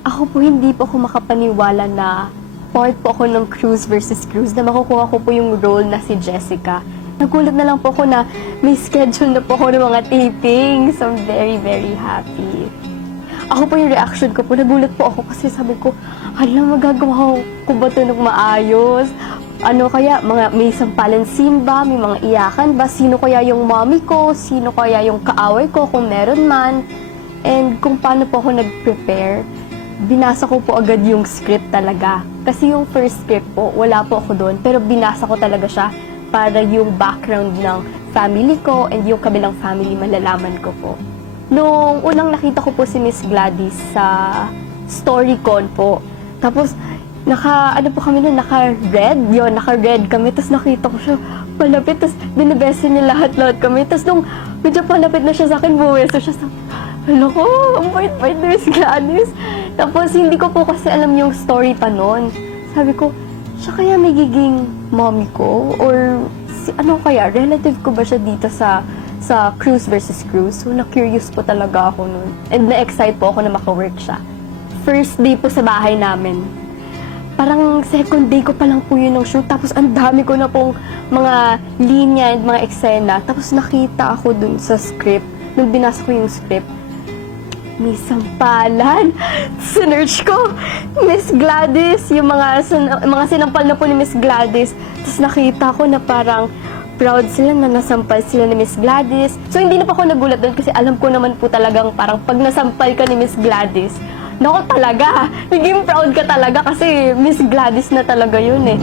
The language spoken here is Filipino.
Ako po hindi po ako makapaniwala na part po ako ng Cruise versus Cruise na makukuha ko po yung role na si Jessica. Nagulat na lang po ako na may schedule na po ako ng mga taping. So I'm very, very happy. Ako po yung reaction ko po, nagulat po ako kasi sabi ko, hala, magagawa ko ba ito ng maayos? Ano kaya, may sampalan scene ba? May mga iyakan ba? Sino kaya yung mommy ko? Sino kaya yung kaaway ko kung meron man? And kung paano po ako nag-prepare, binasa ko po agad yung script talaga. Kasi yung first script po, wala po ako doon. Pero binasa ko talaga siya para yung background ng family ko and yung kabilang family malalaman ko po. Nung unang nakita ko po si Miss Gladys sa StoryCon po. Tapos, naka-red kami. Tapos nakita ko siya palapit. Tapos binabesan niya lahat kami. Tapos nung medyo palapit na siya sa akin, buweso siya sa... Hala ko, ang bait-bait na Miss Gladys. Tapos hindi ko po kasi alam yung story pa noon. Sabi ko, siya kaya nagiging mommy ko? Or ano kaya, relative ko ba siya dito sa Cruise versus Cruise? So na-curious po talaga ako noon. And na-excite po ako na maka-work siya. First day po sa bahay namin. Parang second day ko pa lang po yun ng shoot. Tapos ang dami ko na pong mga linya and mga eksena. Tapos nakita ako dun sa script. Nung binasa ko yung script, may sampalan. Sinerch ko, Miss Gladys, yung mga sinampal na po ni Miss Gladys. Tapos nakita ko na parang proud sila na nasampal sila ni Miss Gladys. So hindi na pa ako nagulat doon kasi alam ko naman po talagang parang pag nasampal ka ni Miss Gladys, nako talaga, naging proud ka talaga kasi Miss Gladys na talaga yun eh.